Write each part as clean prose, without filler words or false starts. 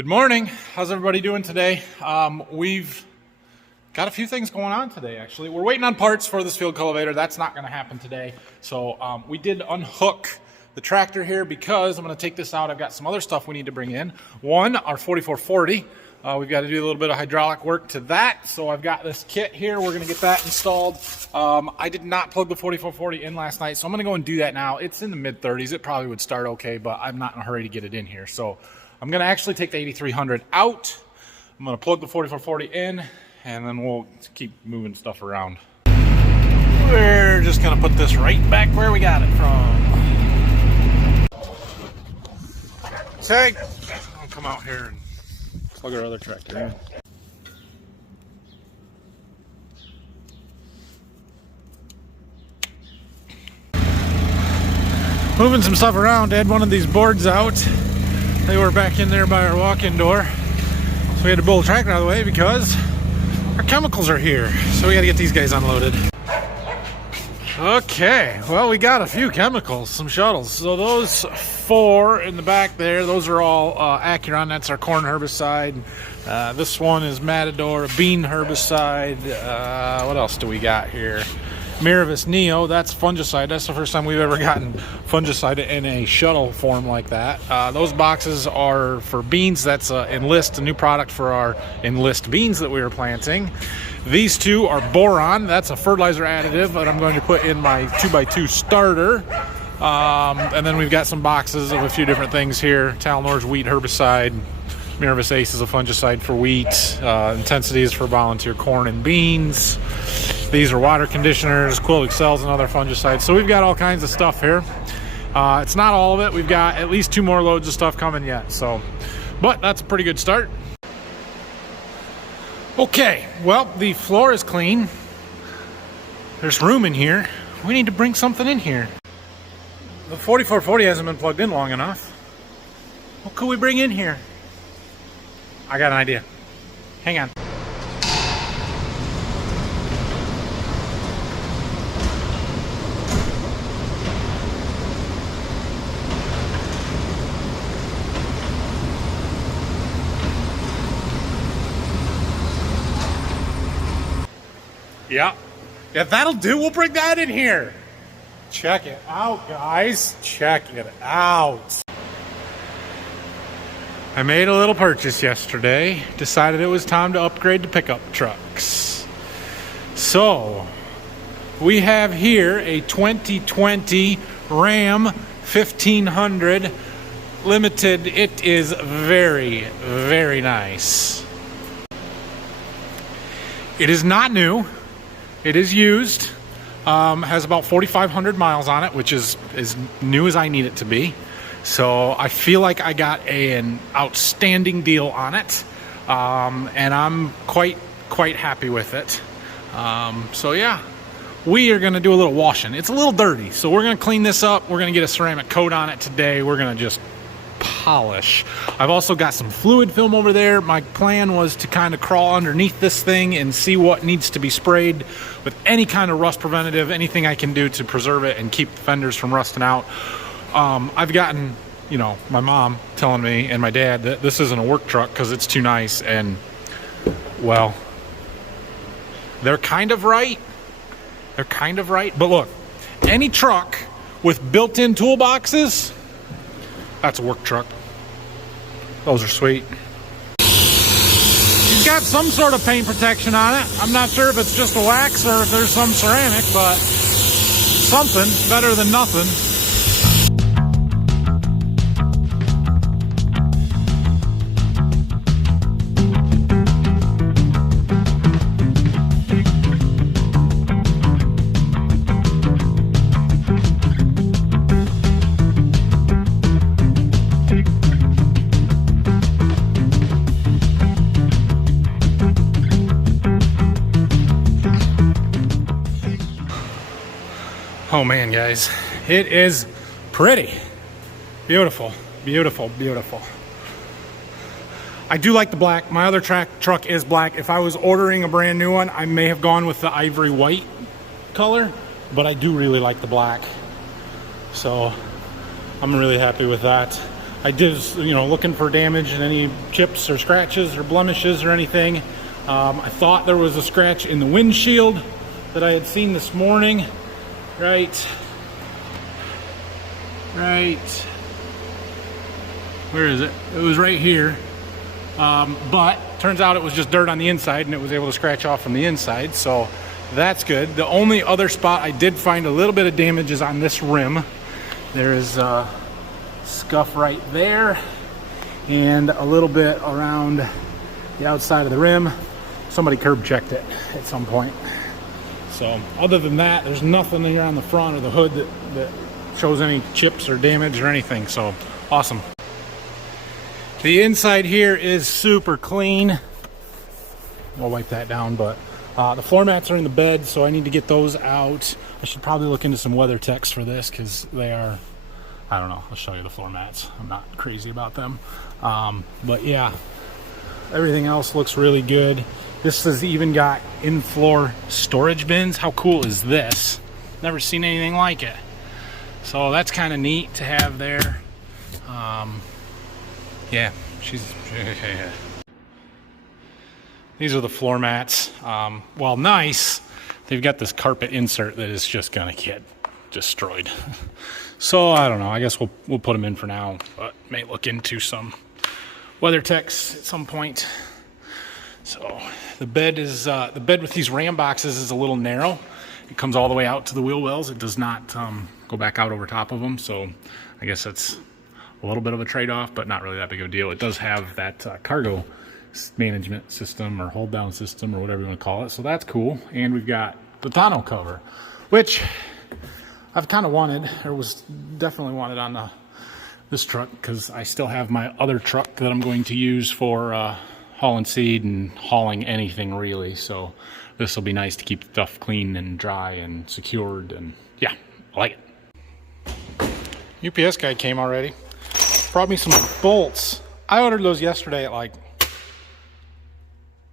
Good morning. How's everybody doing today? We've got a few things going on today, actually. We're waiting on parts for this field cultivator. That's not going to happen today. So we did unhook the tractor here because I'm going to take this out. I've got some other stuff we need to bring in. One, our 4440. We've got to do a little bit of hydraulic work to that. So I've got this kit here. We're going to get that installed. I did not plug the 4440 in last night, so I'm going to go and do that now. It's in the mid-30s. It probably would start okay, but I'm not in a hurry to get it in here. So I'm going to actually take the 8300 out. I'm going to plug the 4440 in, and then we'll keep moving stuff around. We're just going to put this right back where we got it from. Say, I'll come out here and plug our other tractor in. Moving some stuff around. Had one of these boards out. They were back in there by our walk-in door. So we had to pull the tractor out of the way because our chemicals are here. So we got to get these guys unloaded. Okay, well, we got a few chemicals, some shuttles. So those four in the back there, those are all Acuron. That's our corn herbicide. This one is Matador, a bean herbicide. What else do we got here? Miravis Neo, that's fungicide. That's the first time we've ever gotten fungicide in a shuttle form like that. Those boxes are for beans. That's Enlist, a new product for our Enlist beans that we were planting. These two are boron. That's a fertilizer additive that I'm going to put in my 2x2 starter. And then we've got some boxes of a few different things here. Talnor's wheat herbicide. Miravis Ace is a fungicide for wheat. Intensity is for volunteer corn and beans. These are water conditioners. Quill Excel's another fungicide. So we've got all kinds of stuff here. It's not all of it. We've got at least 2 more loads of stuff coming yet. So, but that's a pretty good start. Okay, well, the floor is clean. There's room in here. We need to bring something in here. The 4440 hasn't been plugged in long enough. What could we bring in here? I got an idea. Hang on. Yeah, that'll do. We'll bring that in here. Check it out, guys. Check it out. I made a little purchase yesterday. Decided it was time to upgrade to pickup trucks. So, we have here a 2020 Ram 1500 Limited. It is very, very nice. It is not new. It is used. Has about 4,500 miles on it, which is as new as I need it to be. So I feel like I got an outstanding deal on it, and I'm quite happy with it. So yeah, we are going to do a little washing. It's a little dirty, so we're going to clean this up. We're going to get a ceramic coat on it today. We're going to just polish. I've also got some fluid film over there. My plan was to kind of crawl underneath this thing and see what needs to be sprayed with any kind of rust preventative, anything I can do to preserve it and keep the fenders from rusting out. I've gotten, my mom telling me and my dad that this isn't a work truck because it's too nice, and well, they're kind of right. But look, any truck with built-in toolboxes, that's a work truck. Those are sweet. He's got some sort of paint protection on it. I'm not sure if it's just a wax or if there's some ceramic, but something better than nothing. Oh man, guys, it is pretty. Beautiful, beautiful, beautiful. I do like the black. My other truck is black. If I was ordering a brand new one, I may have gone with the ivory white color, but I do really like the black. So I'm really happy with that. I did, you know, looking for damage and any chips or scratches or blemishes or anything. I thought there was a scratch in the windshield that I had seen this morning. Right. Where is it? It was right here. But turns out it was just dirt on the inside, and it was able to scratch off from the inside, so that's good. The only other spot I did find a little bit of damage is on this rim. There is scuff right there, and a little bit around the outside of the rim. Somebody curb checked it at some point. So other than that, there's nothing here on the front or the hood that shows any chips or damage or anything, so awesome. The inside here is super clean. I'll wipe that down, but the floor mats are in the bed, so I need to get those out. I should probably look into some WeatherTechs for this, because they are, I don't know, I'll show you the floor mats. I'm not crazy about them. But yeah, everything else looks really good. This has even got in-floor storage bins. How cool is this? Never seen anything like it. So that's kind of neat to have there. Yeah, these are the floor mats. While nice, they've got this carpet insert that is just gonna get destroyed. So I don't know, I guess we'll put them in for now, but may look into some WeatherTechs at some point. So the bed with these ram boxes is a little narrow. It comes all the way out to the wheel wells. It does not go back out over top of them, so I guess that's a little bit of a trade-off, but not really that big of a deal. It does have that cargo management system or hold down system or whatever you want to call it, so that's cool. And we've got the tonneau cover, which I've kind of wanted, or was definitely wanted on this truck, because I still have my other truck that I'm going to use for hauling seed and hauling anything really. So this will be nice to keep stuff clean and dry and secured, and yeah, I like it. UPS guy came already. Brought me some bolts. I ordered those yesterday at like,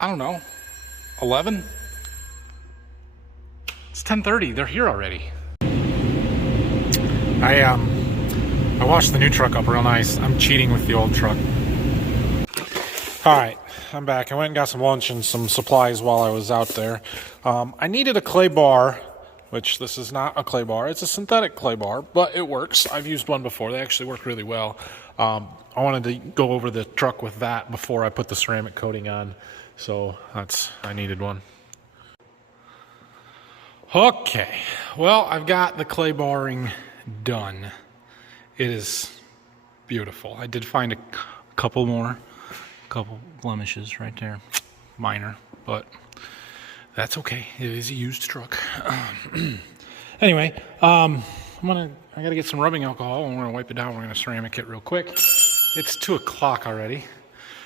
I don't know, 11? It's 10:30. They're here already. I washed the new truck up real nice. I'm cheating with the old truck. All right, I'm back. I went and got some lunch and some supplies while I was out there. I needed a clay bar, which this is not a clay bar. It's a synthetic clay bar, but it works. I've used one before. They actually work really well. I wanted to go over the truck with that before I put the ceramic coating on, so I needed one. Okay, well, I've got the clay barring done. It is beautiful. I did find a couple blemishes right there, minor, but that's okay. It is a used truck. Anyway, I gotta get some rubbing alcohol, and we're gonna wipe it down. We're gonna ceramic it real quick. It's 2 o'clock already,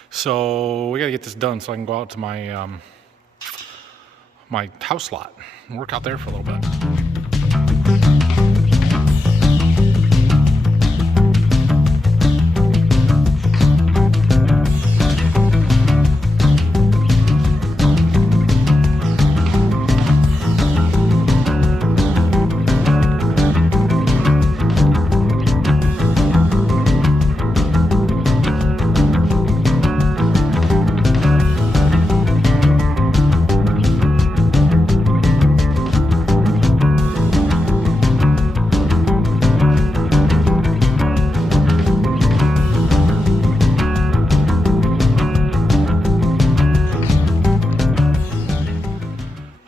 so we gotta get this done so I can go out to my my house lot and work out there for a little bit.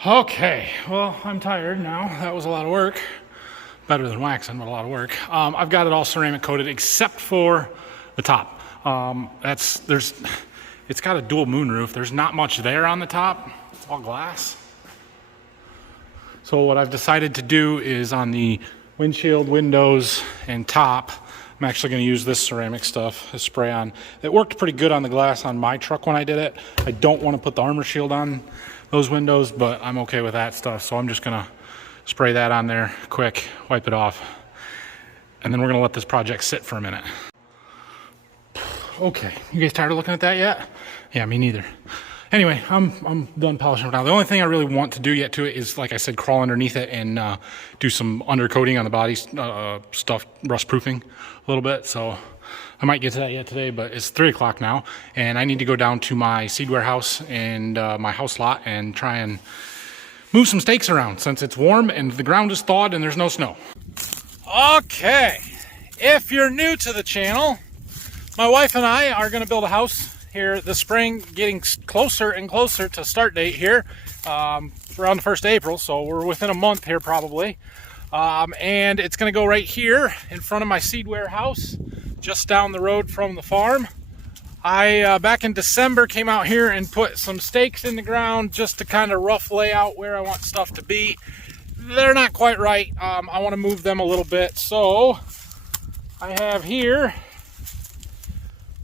Okay, well, I'm tired now. That was a lot of work. Better than waxing, but a lot of work. I've got it all ceramic coated except for the top. It's got a dual moonroof. There's not much there on the top. It's all glass. So what I've decided to do is on the windshield, windows, and top, I'm actually going to use this ceramic stuff, this spray on. It worked pretty good on the glass on my truck when I did it. I don't want to put the armor shield on those windows, but I'm okay with that stuff. So I'm just going to spray that on there quick, wipe it off, and then we're going to let this project sit for a minute. Okay, you guys tired of looking at that yet? Yeah, me neither. Anyway, I'm done polishing it now. The only thing I really want to do yet to it is, like I said, crawl underneath it and do some undercoating on the body stuff, rust proofing a little bit. So I might get to that yet today, but it's 3 o'clock now, and I need to go down to my seed warehouse and my house lot and try and move some stakes around since it's warm and the ground is thawed and there's no snow. Okay, if you're new to the channel, my wife and I are going to build a house here this spring, getting closer and closer to start date here, around the 1st of April, so we're within a month here probably. And it's going to go right here in front of my seed warehouse, just down the road from the farm. I back in December came out here and put some stakes in the ground just to kind of rough lay out where I want stuff to be. They're not quite right. I want to move them a little bit, so I have here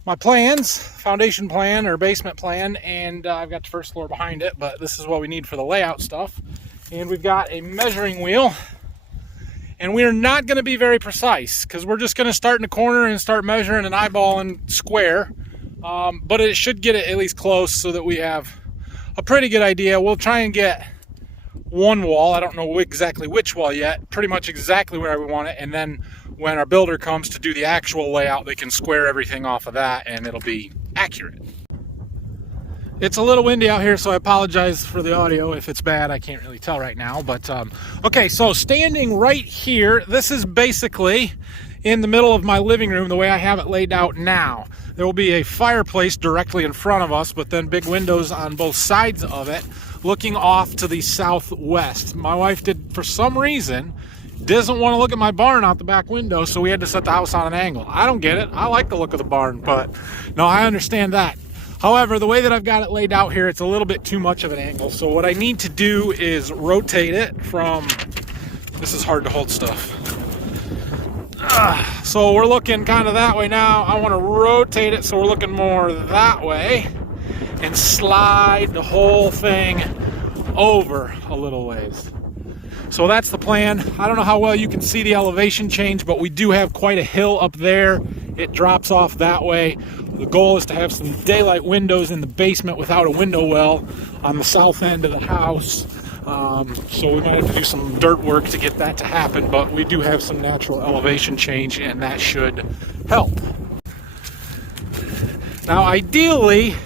my plans, foundation plan or basement plan, and I've got the first floor behind it, but this is what we need for the layout stuff. And we've got a measuring wheel, and we are not going to be very precise because we're just going to start in the corner and start measuring and eyeballing square, but it should get it at least close so that we have a pretty good idea. We'll try and get one wall, I don't know exactly which wall yet, pretty much exactly where we want it, and then when our builder comes to do the actual layout, they can square everything off of that and it'll be accurate. It's a little windy out here, so I apologize for the audio if it's bad. I can't really tell right now, but okay, so standing right here, this is basically in the middle of my living room the way I have it laid out now. There will be a fireplace directly in front of us, but then big windows on both sides of it looking off to the southwest. My wife did, for some reason, doesn't want to look at my barn out the back window, so we had to set the house on an angle. I don't get it. I like the look of the barn, but no, I understand that. However, the way that I've got it laid out here, it's a little bit too much of an angle. So what I need to do is rotate it from, this is hard to hold stuff. So we're looking kind of that way now. I want to rotate it so we're looking more that way and slide the whole thing over a little ways. So that's the plan. I don't know how well you can see the elevation change, but we do have quite a hill up there. It drops off that way. The goal is to have some daylight windows in the basement without a window well on the south end of the house. So we might have to do some dirt work to get that to happen, but we do have some natural elevation change, and that should help. Now, ideally,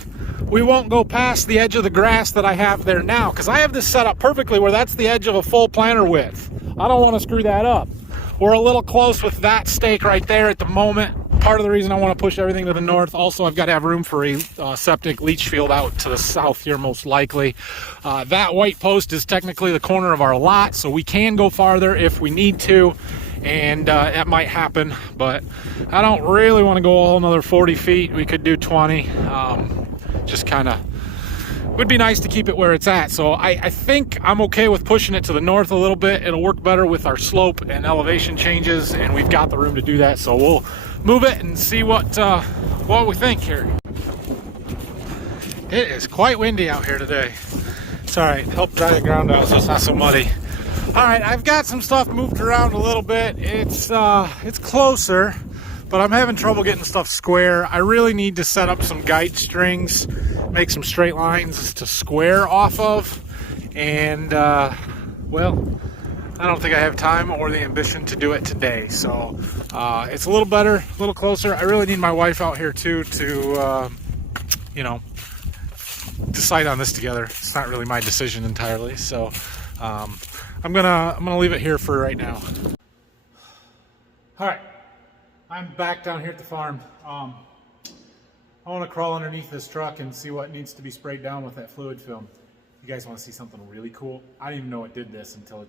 we won't go past the edge of the grass that I have there now, because I have this set up perfectly where that's the edge of a full planter width. I don't want to screw that up. We're a little close with that stake right there at the moment. Part of the reason I want to push everything to the north. Also, I've got to have room for a septic leach field out to the south here, most likely. That white post is technically the corner of our lot, so we can go farther if we need to, and that might happen, but I don't really want to go a whole another 40 feet. We could do 20. Just kind of would be nice to keep it where it's at. So I think I'm okay with pushing it to the north a little bit. It'll work better with our slope and elevation changes, and we've got the room to do that. So we'll move it and see what we think here. It is quite windy out here today. It's all right, help dry the ground out so it's not so muddy. All right, I've got some stuff moved around a little bit. It's closer, but I'm having trouble getting stuff square. I really need to set up some guide strings, make some straight lines to square off of, and well, I don't think I have time or the ambition to do it today. So it's a little better, a little closer. I really need my wife out here too to you know, decide on this together. It's not really my decision entirely, so I'm gonna leave it here for right now. All right, I'm back down here at the farm. I want to crawl underneath this truck and see what needs to be sprayed down with that fluid film. You guys want to see something really cool? I didn't even know it did this until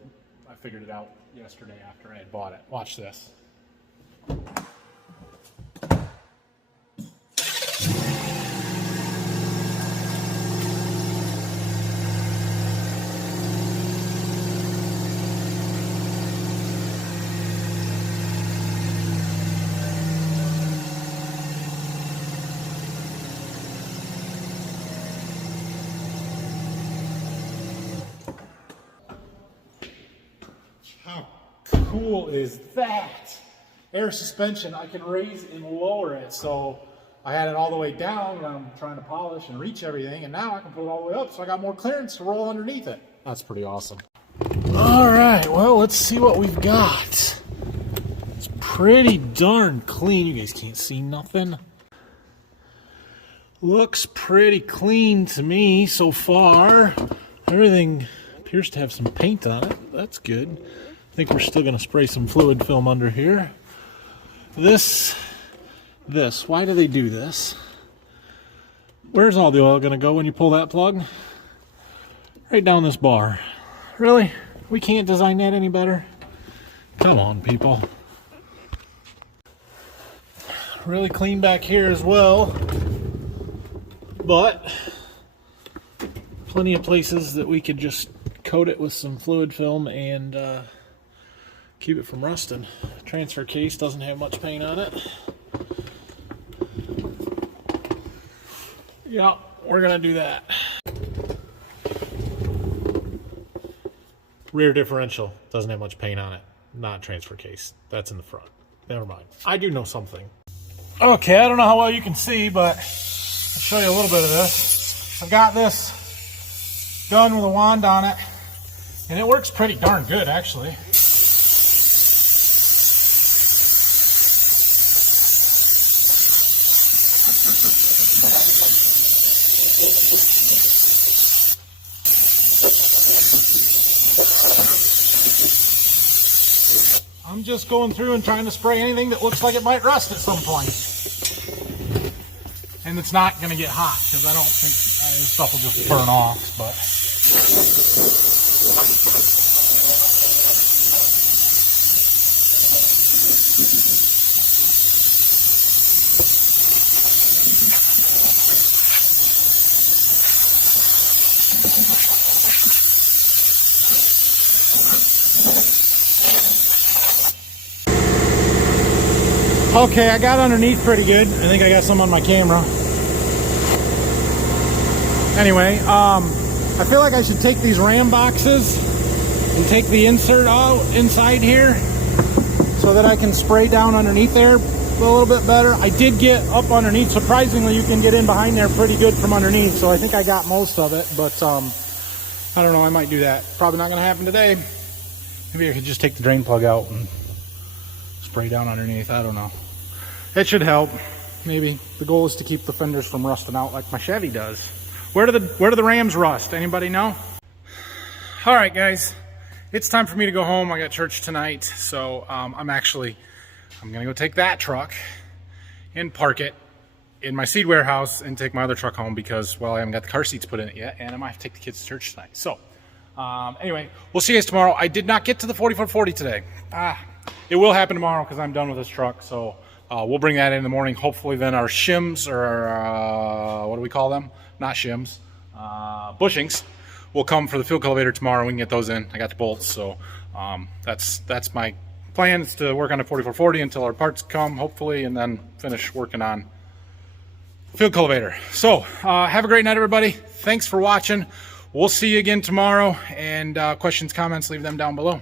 I figured it out yesterday after I had bought it. Watch this. How cool is that? Air suspension, I can raise and lower it, so I had it all the way down when I'm trying to polish and reach everything, and now I can put it all the way up, so I got more clearance to roll underneath it. That's pretty awesome. All right, well, let's see what we've got. It's pretty darn clean. You guys can't see nothing. Looks pretty clean to me so far. Everything appears to have some paint on it. That's good. I think we're still going to spray some fluid film under here. This, why do they do this? Where's all the oil going to go when you pull that plug? Right down this bar. Really? We can't design that any better? Come on, people. Really clean back here as well. But plenty of places that we could just coat it with some fluid film and keep it from rusting. Transfer case doesn't have much paint on it. Yeah, we're gonna do that. Rear differential doesn't have much paint on it. Not transfer case. That's in the front. Never mind. I do know something. Okay, I don't know how well you can see, but I'll show you a little bit of this. I've got this gun with a wand on it, and it works pretty darn good, actually. I'm just going through and trying to spray anything that looks like it might rust at some point. And it's not going to get hot, because I don't think this stuff will just burn off, but... Okay, I got underneath pretty good. I think I got some on my camera. Anyway, I feel like I should take these ram boxes and take the insert out inside here so that I can spray down underneath there a little bit better. I did get up underneath. Surprisingly, you can get in behind there pretty good from underneath, so I think I got most of it, but I don't know, I might do that. Probably not going to happen today. Maybe I could just take the drain plug out and spray down underneath. I don't know. It should help. Maybe. The goal is to keep the fenders from rusting out like my Chevy does. Where do the Rams rust? Anybody know? All right, guys. It's time for me to go home. I got church tonight, so I'm gonna go take that truck and park it in my seed warehouse and take my other truck home because, well, I haven't got the car seats put in it yet, and I might have to take the kids to church tonight. So anyway, we'll see you guys tomorrow. I did not get to the 4440 today. It will happen tomorrow because I'm done with this truck, so we'll bring that in the morning. Hopefully then our shims, or what do we call them? Not shims, bushings, will come for the fuel cultivator tomorrow. We can get those in. I got the bolts, so that's my plan, is to work on the 4440 until our parts come, hopefully, and then finish working on fuel cultivator. So have a great night, everybody. Thanks for watching. We'll see you again tomorrow, and questions, comments, leave them down below.